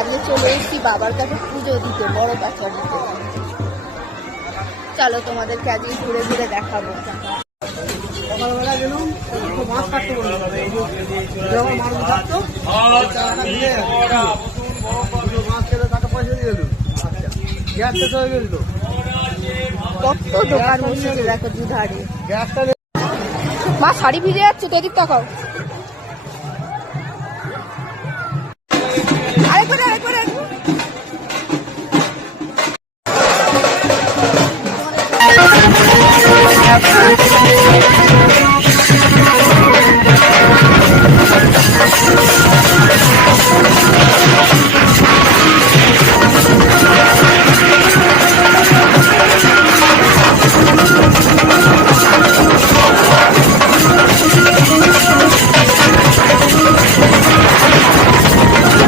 আজকে চলে এসেছি বাবার কাছে পুজো দিতে বড় বাচ্চা দিতে। চলো তোমাদেরকে আজকে ঘুরে ঘুরে দেখাবো। সকালবেলা গেলাম মাছ কাটতে বললাম। যখন মাছ কাটতো টাকাটা দিয়ে দুটো মাছ কেটে টাকা পয়সা দিয়ে দিল। গ্যাস শেষ হয়ে কত দোকান বসেছে। দেখো দুধারে। গ্যাসটা মা শাড়ি ভিজে যাচ্ছে তো এদিক তাকাও Yeah.